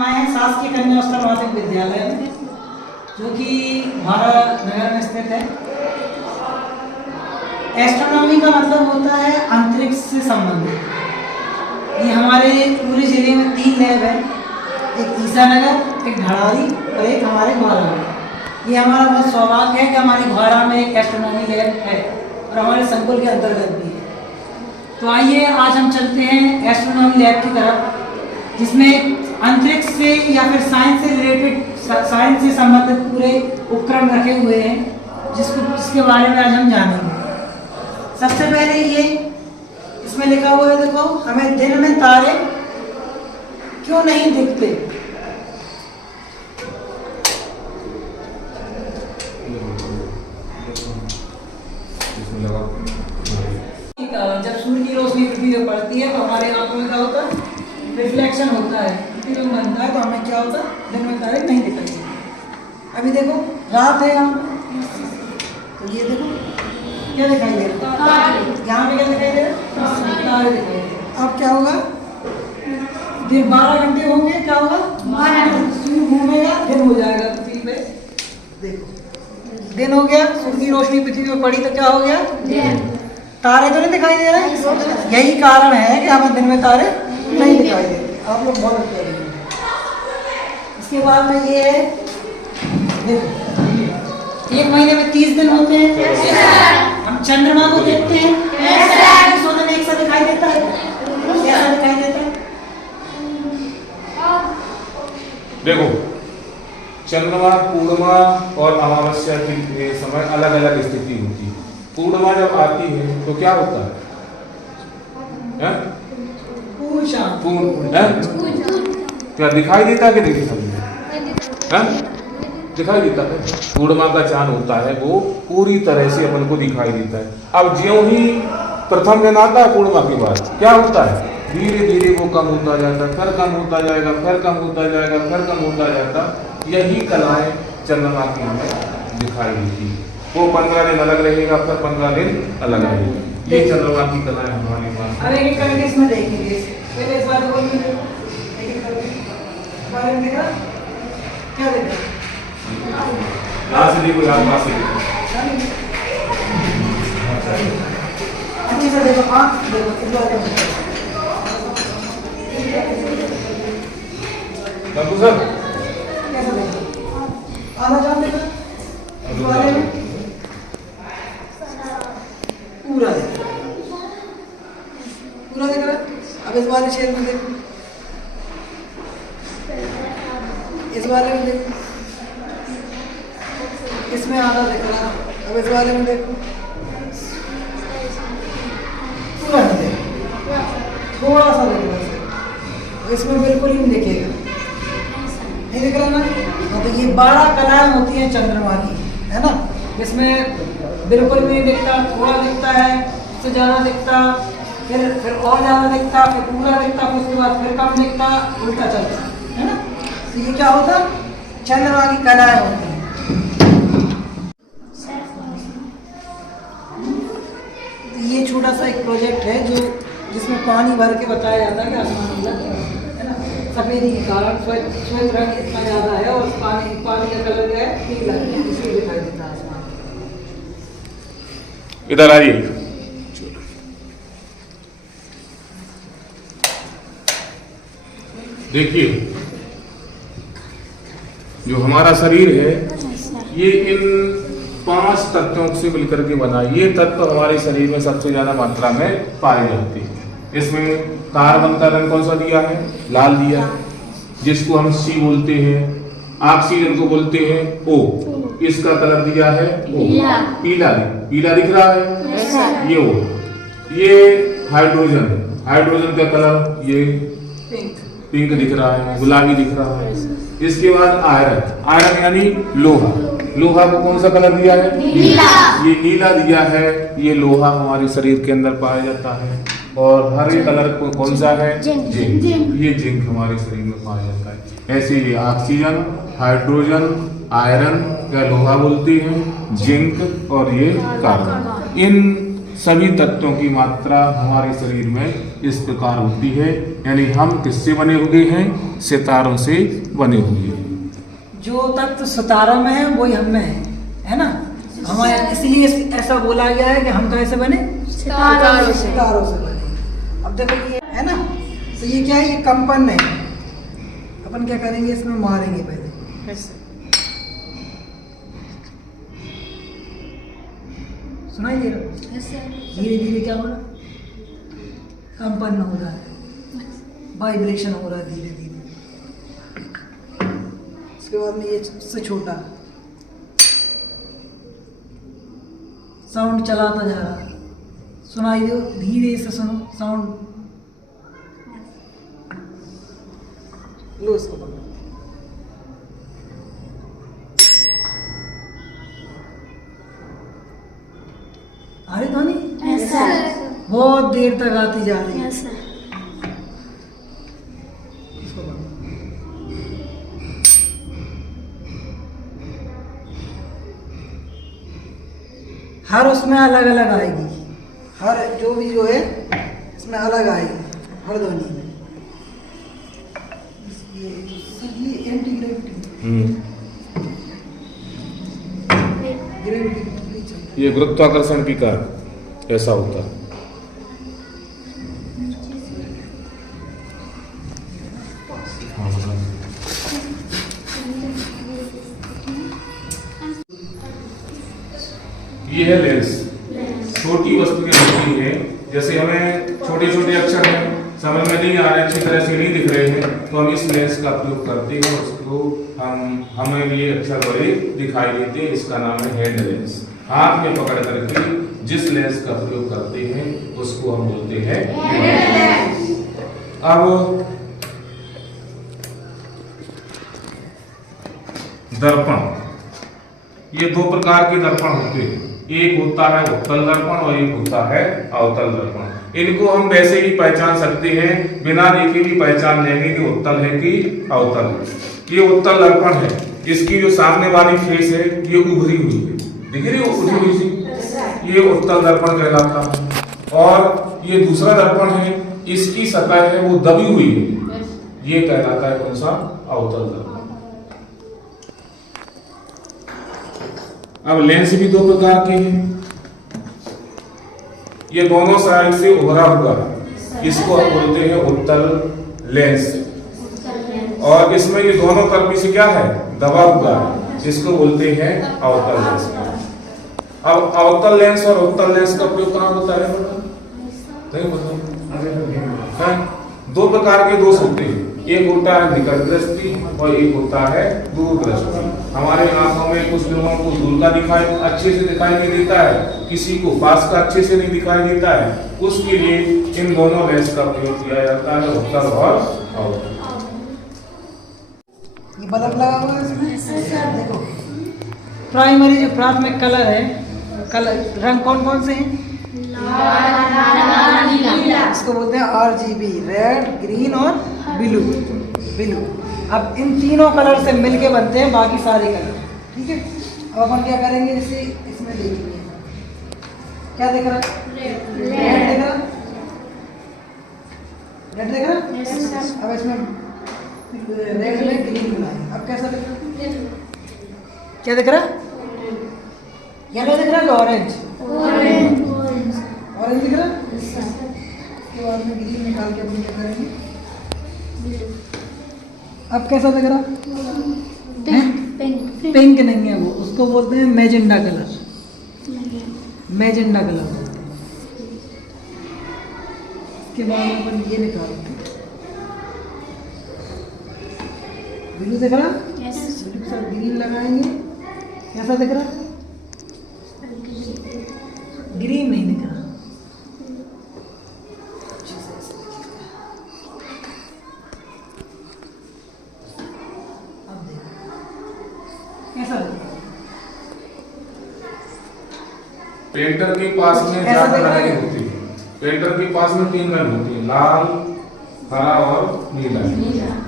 शासकीय कन्या उच्चतर माध्यमिक विद्यालय में, जो कि भारत नगर में स्थित है। एस्ट्रोनॉमी का मतलब होता है अंतरिक्ष से संबंधित। ये हमारे पूरे जिले में 3 लैब है, एक ईसानगर, एक ढड़ारी और एक हमारे घोरा में। ये हमारा बहुत सौभाग्य है कि हमारी घोरा में एक एस्ट्रोनॉमी लैब है और हमारे संकुल के अंतर्गत भी है। तो आइए आज हम चलते हैं एस्ट्रोनॉमी लैब की तरफ, जिसमें अंतरिक्ष से या फिर साइंस से रिलेटेड, साइंस से संबंधित पूरे उपकरण रखे हुए हैं, जिसके बारे में आज हम जानेंगे। सबसे पहले ये इसमें लिखा हुआ है, देखो, हमें दिन में तारे क्यों नहीं दिखते। जब सूर्य की रोशनी पृथ्वी पर पड़ती है तो हमारे आंखों में क्या होता है, रिफ्लेक्शन होता है, प्रतिबिंब बनता है, तो हमें क्या होता है, दिन में तारे नहीं दिखाई देते। अभी देखो रात है यहाँ, तो ये देखो क्या दिखाई दे रहा है, यहाँ पे क्या दिखाई दे रहा है, तारे दिखाई दे रहे। अब क्या होगा, दिन 12 घंटे होंगे, क्या होगा, सूर्य घूमेगा, दिन हो जाएगा पृथ्वी पे। देखो दिन हो गया, सूर्य की रोशनी पृथ्वी पे पड़ी तो क्या हो गया, तारे तो नहीं दिखाई दे रहे। यही कारण है कि हमें दिन में तारे नहीं दिखाई देते। आप लोग बहुत अच्छे हैं। इसके बाद में ये है, देखो, एक महीने में 30 दिन होते हैं। हम चंद्रमा को देखते हैं, सोने में एक सा दिखाई देता है, कैसा दिखाई देता है। देखो, चंद्रमा पूर्णिमा और अमावस्या के समय अलग अलग स्थिति होती है। पूर्णिमा जब आती है तो क्या होता है, क्या दिखाई देता कि नहीं दिखाई देता है। पूर्णिमा का चांद होता है वो पूरी तरह से अपन को दिखाई देता है। अब ज्यों ही प्रथम दिन आता है पूर्णिमा के बाद क्या होता है, धीरे धीरे वो कम होता जाता है, फिर कम होता जाएगा, फिर कम होता जाएगा, फिर कम होता जाता। यही कलाएं चंद्रमा की हमें दिखाई देती है। वो 15 दिन अलग रहेगा, फिर 15 दिन अलग रहेगा। ये चंद्रमा की कलाएं हमारे पास। अब एक करके इसमें देखेंगे, पहले इस बात को बारे में देखा, क्या देखा, यहाँ से देखो, यहाँ पास से देखो, अच्छे से देखो, आँख देखो, इस बारे में सर कैसा देखो, आधा जान देखा, इस बारे में पूरा देखो, पूरा देख रहा है। अब इस वाले क्षेत्र में देखो, इस वाले में देखो, इसमें आधा देख रहा। अब इस वाले में देखो, पूरा नहीं देखो, थोड़ा सा देख रहा। इसमें बिल्कुल ही नहीं दिखेगा, नहीं दिख रहा ना। तो ये 12 कलाएं होती हैं चंद्रमा की, है ना। इसमें बिल्कुल भी नहीं दिखता, थोड़ा दिखता है, उससे ज़्यादा दिखता, फिर और ज़्यादा दिखता, फिर पूरा दिखता, फिर उसके बाद फिर कम दिखता, उल्टा चलता है ना। तो ये क्या होता, चंद्रमा की कलाएं होती हैं। तो ये छोटा सा एक प्रोजेक्ट है जिसमें पानी भर के बताया जाता है कि आसमान है ना, सफेदी के कारण श्वेत रंग इतना ज़्यादा है और पानी का कलर जो है पीला है, इसलिए दिखाई देता है आसमान। इधर आइए। देखिए, जो हमारा शरीर है ये इन 5 तत्वों से मिलकर के बना। ये तत्व हमारे शरीर में सबसे ज्यादा मात्रा में पाए जाते हैं। इसमें कार्बन का रंग कौन सा दिया है, लाल दिया है, जिसको हम C बोलते हैं। ऑक्सीजन को बोलते हैं O, इसका कलर दिया है O, पीला दिख रहा है, ये O। ये हाइड्रोजन है, हाइड्रोजन का कलर ये पिंक दिख रहा है, गुलाबी दिख रहा है। इसके बाद आयरन यानी लोहा को कौन सा कलर दिया है, नीला। ये नीला दिया है, ये लोहा हमारे शरीर के अंदर पाया जाता है। और हरे कलर को कौन सा है, जिंक। ये जिंक हमारे शरीर में पाया जाता है। ऐसे ये ऑक्सीजन, हाइड्रोजन, आयरन या लोहा बोलते हैं, जिंक और ये कार्बन। इन सभी तत्वों की मात्रा हमारे शरीर में इस प्रकार होती है। यानी हम किससे बने हुए हैं? सितारों से बने हुए हैं। जो तत्व सितारों में है वही हम में है ना। हमारे इसलिए ऐसा बोला गया है कि हम कैसे बने? सितारों से बने। अब देखो ये है ना, तो ये क्या है? ये कंपन है। अपन क्या करेंगे? इसमें मारेंगे पहले। सुनाई दे रहा? धीरे धीरे क्या हो रहा? कंपन हो रहा है, वाइब्रेशन हो रहा है धीरे धीरे। उसके बाद में ये सबसे छोटा साउंड चलाता जा रहा है। सुनाई दो, धीरे से सुनो साउंड। लो इसको पकड़ो। आ रही ध्वनि? बहुत देर तक आती जा रही है। इसको पकड़ो। हर उसमें अलग अलग आएगी, हर जो भी जो है इसमें अलग आएगी हर ध्वनि में। ये एंटी ग्रेविटी, ग्रेविटी ये गुरुत्वाकर्षण की कारण ऐसा होता है। ये है लेंस। छोटी वस्तुएं होती हैं, जैसे हमें छोटे छोटे अक्षर हैं, समझ में नहीं आ रहे, अच्छी तरह से नहीं दिख रहे हैं, तो हम इस लेंस का प्रयोग करते हैं। उसको हमें ये अक्षर बड़े दिखाई देते हैं। इसका नाम है हेड लेंस। हाथ में पकड़ करके जिस लेंस का प्रयोग करते हैं उसको हम बोलते हैं हेड लेंस। अब दर्पण, ये दो प्रकार के दर्पण होते हैं। एक होता है उत्तल दर्पण और एक होता है अवतल दर्पण। इनको हम वैसे ही पहचान सकते हैं, बिना देखे भी पहचान लेंगे कि उत्तल है कि अवतल है। ये उत्तल दर्पण है, इसकी जो सामने वाली फेस है ये उभरी हुई है, दिख रही है उभरी हुई सी, ये उत्तल दर्पण कहलाता है। और ये दूसरा दर्पण है, इसकी सतह है वो दबी हुई है, ये कहलाता है कौन सा? अवतल दर्पण। अब लेंस भी दो प्रकार के हैं। ये दोनों साइड से उभरा हुआ है, इसको हम बोलते हैं उत्तल लेंस। और इसमें ये दोनों तरफ से क्या है? दबा हुआ है, इसको बोलते हैं अवतल लेंस। अब अवतल लेंस और उत्तल लेंस का प्रयोग कहाँ होता है? नहीं पता। दो प्रकार के दोष होते हैं, एक होता है निकट दृष्टि और एक होता है दूर दृष्टि। हमारे आंखों में कुछ लोगों को दूर का दिखाई अच्छे से दिखाई नहीं देता है, किसी को पास का अच्छे से नहीं दिखाई देता है, उसके लिए इन दोनों लेंस का प्रयोग किया जाता है, उत्तल और अवतल। ये बल्ब लगा हुआ है इसमें, देखो प्राइमरी जो प्राथमिक कलर है, कलर रंग कौन कौन से हैं? इसको बोलते हैं RGB, रेड, ग्रीन और ब्लू। अब इन तीनों कलर से मिलके बनते हैं बाकी सारे कलर, ठीक है। अब अपन क्या करेंगे? जैसे इसमें देखेंगे, क्या देख रहा है? रेड देख रहा, रेड देख रहा। अब इसमें रेड में ग्रीन बनाएंगे। अब कैसा देख रहा? क्या देख रहा? येलो देख रहा है? ऑरेंज ऑरेंज दिख रहा है। उसके बाद में ग्रीन निकाल के अपन क्या करेंगे? अब कैसा दिख रहा? पिंक नहीं है वो, उसको बोलते हैं मैजेंडा कलर। मैजेंडा कलर बोलते हैं। उसके बाद अपन ये निकालते हैं, ब्लू दिख रहा? ब्लू के साथ ग्रीन लगाएंगे। कैसा दिख रहा? ग्रीन नहीं दिख रहा। अब देखो कैसा दिख रहा? पेंटर के पास में चार रंग होती है। पेंटर के पास में 3 रंग होती है, लाल, हरा और नीला।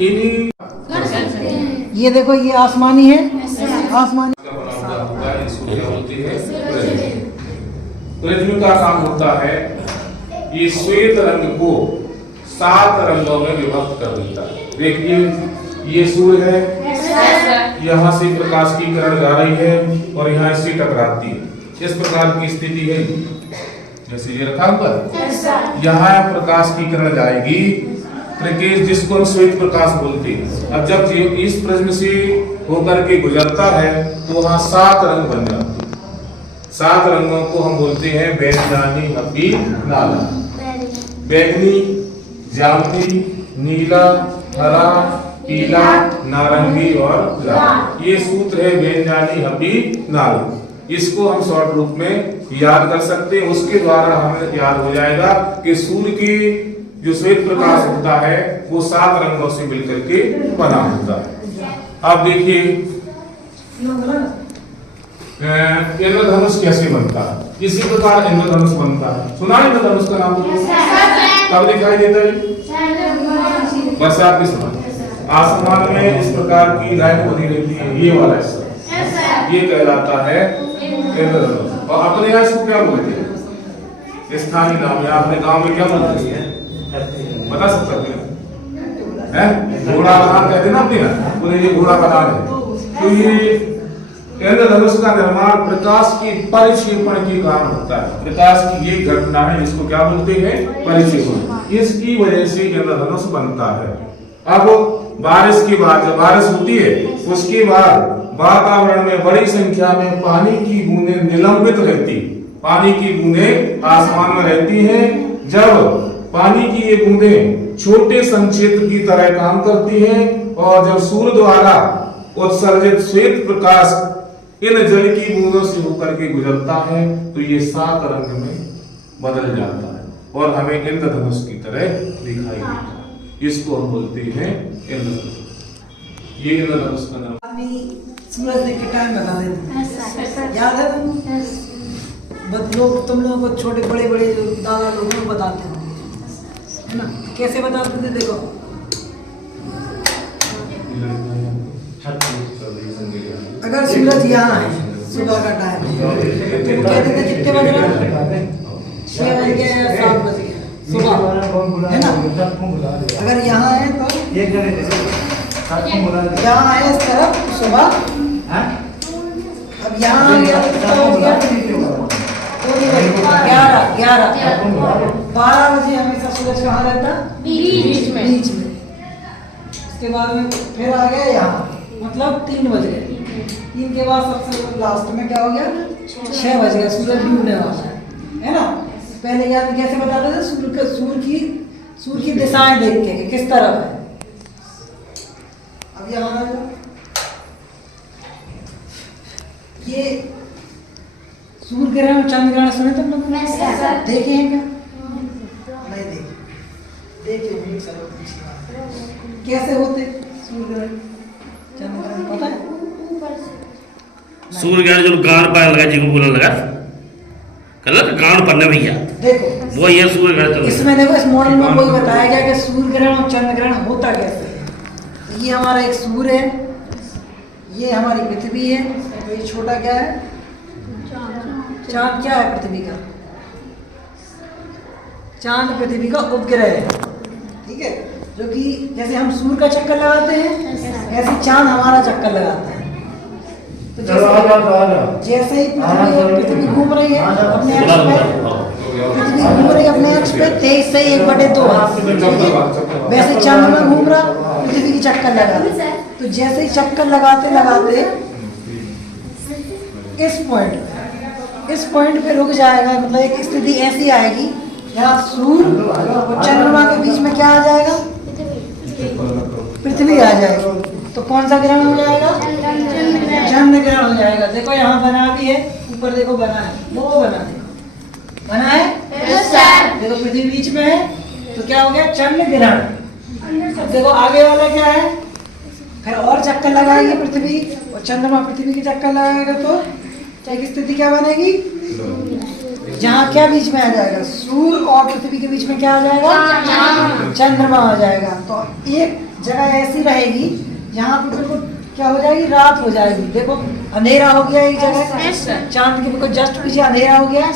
इन्हीं ये देखो, ये आसमानी है, आसमानी का बना हुआ होता है, इसको क्या बोलते हैं? प्रिज्म का काम होता है ये श्वेत रंग को 7 रंगों में विभक्त कर देता है। देखिए ये सूर्य है, यहाँ से प्रकाश की किरण जा रही है और यहाँ इससे टकराती है। इस प्रकार की स्थिति है, जैसे ये रखा हुआ है, यहाँ प्रकाश की किरण जाएगी प्रकाश, जिसको हम श्वेत प्रकाश बोलते हैं। अब जब इस प्रिज्म से होकर के गुजरता है तो वहाँ 7 रंग बन जाते हैं। 7 रंगों को हम बोलते हैं बैंगनी, हल्दी, नाला। बैंगनी, जामुनी, नीला, हरा, पीला, नारंगी और लाल। ये सूत्र है बैंगनी, हल्दी, नाला। इसको हम शॉर्ट रूप में याद कर सकते हैं। उसके द्वारा हमें याद हो जाएगा कि सूर्य की जो श्वेत प्रकाश होता है वो 7 रंगों से मिलकर के बना होता है। अब देखिए इंद्रधनुष कैसे बनता है। इसी प्रकार इंद्रधनुष बनता है। सुना इंद्रधनुष का नाम? कब दिखाई देता है? बरसात के समय आसमान में इस प्रकार की लाइन बनी रहती है, ये वाला हिस्सा, ये कहलाता है इंद्रधनुष। और अपने यहाँ इसको क्या बोलते हैं? स्थानीय नाम है। अपने गांव में क्या बोलते हैं? बता सकते हैं? घोड़ा बदान कहते हैं ना अपने यहाँ, बोले ये घोड़ा बदान है। तो ये इंद्रधनुष का निर्माण प्रकाश के परिक्षेपण के कारण होता है। प्रकाश की ये घटना है जिसको क्या बोलते हैं? परिक्षेपण। इसकी वजह से इंद्रधनुष बनता है। अब बारिश के बाद जब बारिश होती है उसके बाद वातावरण में बड़ी संख्या में पानी की बूंदें निलंबित रहती, पानी की बूंदें आसमान में रहती हैं। जब पानी की ये बूंदें छोटे संक्षेत्र की तरह काम करती हैं और जब सूर्य द्वारा उत्सर्जित श्वेत प्रकाश इन जल की बूंदों से होकर के गुजरता है तो ये 7 रंग में बदल जाता है और हमें इंद्रधनुष की तरह दिखाई देता है। इसको हम बोलते हैं इंद्रधनुष। ये इंद्रधनुष का नाम। सूरज देख के टाइम बता देते, याद है लोग? तुम लोगों को छोटे बड़े बड़े जो दादा लोग बताते हैं, है ना? कैसे बताते थे? देखो अगर सूरज यहाँ है, सुबह का टाइम है, तो कहते थे कितने बज रहे हैं? 6 बज गए या 7 बज गए सुबह, है ना? अगर यहाँ है तो यहाँ है इस तरफ सुबह। अब यहाँ आ गया तो 11 12 बजे हमेशा सूरज कहाँ रहता? बीच में। उसके बाद में फिर आ गया यहाँ, मतलब 3 बज गए। 3 के बाद सबसे लास्ट में क्या हो गया? 6 बज गया, सूरज डूबने वाला है ना? पहले याद कैसे बताते थे? सूर्य की दिशाएं देख के किस तरफ है। अब यहाँ ये सूर्य ग्रहण, चंद्र ग्रहण सुने तुम लोग? देखे हैं क्या? नहीं देखे। कैसे होते सूर्य ग्रहण, चंद्र ग्रहण? पता है? सूर्य ग्रहण जो गांड पाया लगा जी को बोला लगा कलर गांड पन्ने भैया, देखो वो ये सूर्य ग्रहण। इसमें देखो इस मॉडल में कोई बताया गया कि सूर्य ग्रहण और चंद्र ग्रहण होता कैसे है। ये हमारा एक सूर्य है, ये हमारी पृथ्वी है, तो ये छोटा क्या है? चांद। क्या है? पृथ्वी का चांद पृथ्वी का उपग्रह है, ठीक है? जो कि जैसे हम सूर्य का चक्कर लगाते हैं ऐसे चांद हमारा चक्कर लगाता है। तो जैसे ही पृथ्वी घूम रही है अपने अक्ष पे, पृथ्वी घूम रही है अपने अक्ष पे 23 से 1/2, वैसे चंद्रमा घूम रहा पृथ्वी की चक्कर लगा। तो जैसे ही चक्कर लगाते लगाते इस पॉइंट पे रुक जाएगा, मतलब एक स्थिति ऐसी आएगी जहाँ सूर्य और चंद्रमा के बीच में क्या आ जाएगा? पृथ्वी आ जाएगी। तो कौन सा ग्रहण हो जाएगा? चंद्र ग्रहण हो जाएगा। देखो यहाँ बना भी है, ऊपर देखो बना है, वो बना देखो बना है, देखो पृथ्वी बीच में है, तो क्या हो गया? चंद्र ग्रहण। अब देखो आगे वाला क्या है? फिर और चक्कर लगाएगी पृथ्वी और चंद्रमा पृथ्वी की चक्कर लगाएगा तो एक स्थिति क्या बनेगी? जहाँ क्या बीच में आ जाएगा? सूर्य और पृथ्वी के बीच में क्या आ जाएगा? चंद्रमा आ जाएगा। तो एक जगह ऐसी रहेगी जहाँ पर बिल्कुल क्या हो जाएगी, रात हो जाएगी। देखो अंधेरा हो गया एक जगह, चांद के बिल्कुल जस्ट पीछे अंधेरा हो गया,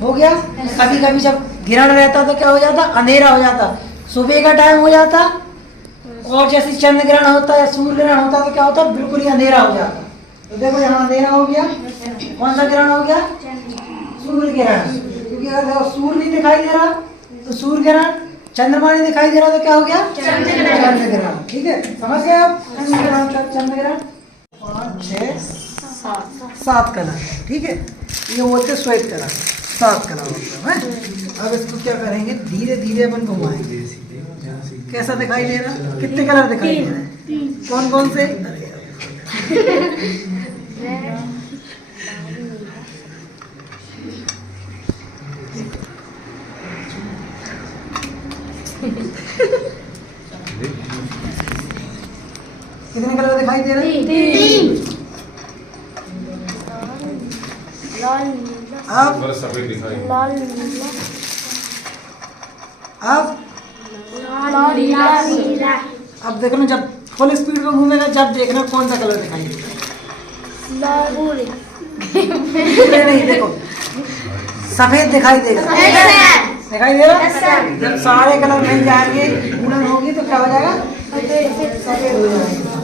हो गया। कभी कभी जब ग्रहण रहता तो क्या हो जाता, अंधेरा हो जाता, सुबह का टाइम हो जाता। और जैसे चंद्र ग्रहण होता है या सूर्य ग्रहण होता तो क्या होता, बिल्कुल ही अंधेरा हो जाता। तो देखो यहाँ अंधेरा हो गया, कौन सा ग्रहण हो गया, सूर्य ग्रहण। क्योंकि अगर सूर्य नहीं दिखाई दे रहा तो सूर्य ग्रहण, चंद्रमा नहीं दिखाई दे रहा तो क्या हो गया, चंद्र ग्रहण। ठीक है, समझ गए आप चंद्र ग्रहण। 5, 6, 7 कलर, ठीक है, ये बोलते हैं श्वेत कलर, 7 कलर होता है। अब इसको क्या करेंगे, धीरे धीरे अपन घुमाएंगे। कैसा दिखाई दे रहा, कितने कलर दिखाई दे रहे हैं, कौन कौन से, कितने कलर दिखाई दे रहे हैं, 3। अब सफेद दिखाई, अब देखो ना, जब फुल स्पीड में घूमेगा जब देखना कौन सा कलर दिखाई देगा, नहीं देखो सफेद दिखाई देगा, दिखाई दे रहा। जब सारे कलर मिल जाएंगे, गुणन होगी तो क्या हो जाएगा, सफेद हो जाएगा।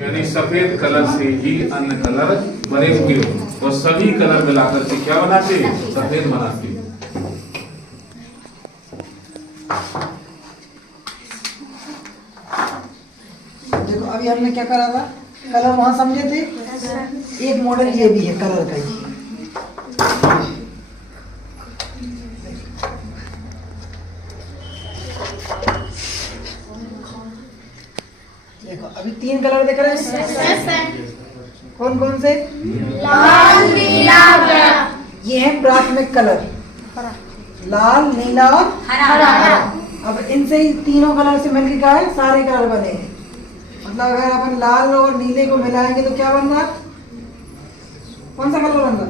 यानी सफेद कलर से ही अन्य कलर बने हुए हो, और सभी कलर मिलाकर के क्या बनाते, सफेद बनाते। देखो अभी हमने क्या करा था, कलर वहां समझे थे। एक मॉडल ये भी है कलर का ही। देखो अभी 3 कलर दिख रहे हैं, कौन कौन से, लाल, नीला, हरा। ये है प्राथमिक कलर, लाल, नीला और हरा। अब इनसे ही तीनों कलर से मिलकर क्या है, सारे कलर बने हैं। मतलब अगर अपन लाल और नीले को मिलाएंगे तो क्या बन रहा, कौन सा कलर बन रहा,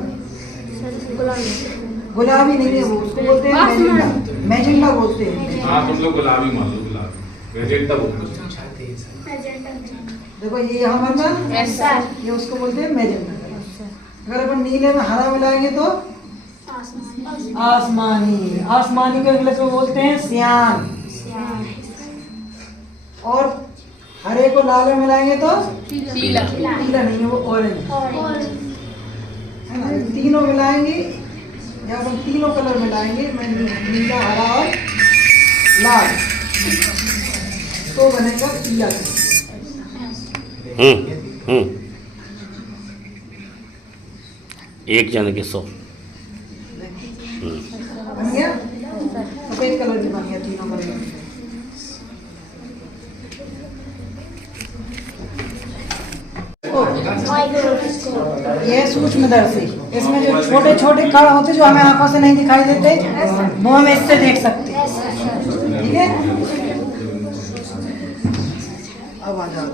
गुलाबी नहीं है, वो उसको बोलते हैं मैजेंटा, मैजेंटा बोलते हैं। हाँ तुम लोग गुलाबी मान लो, गुलाबी मैजेंटा बोलते हैं। देखो ये यहाँ बन रहा, ये उसको बोलते हैं मैजेंटा। अगर अपन नीले में हरा मिलाएंगे तो आसमानी, आसमानी को इंग्लिश में बोलते हैं सियान। और हरे को लाल में मिलाएंगे तो पीला नहीं है, वो ऑरेंज है ना। तीनों मिलाएंगे, या अपन तीनों कलर मिलाएंगे, नीला, हरा और लाल, तो बनेगा पीला। एक जन के 100 बन गया, सफेद कलर की बन गया, तीनों कलर। ये सूक्ष्मदर्शी, इसमें जो छोटे छोटे कण होते जो हमें आंखों से नहीं दिखाई देते, वो हम इससे देख सकते हैं। ठीक है, अब आ जाओ।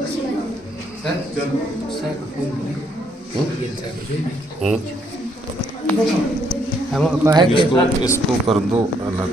देखो इसको कर दो अलग।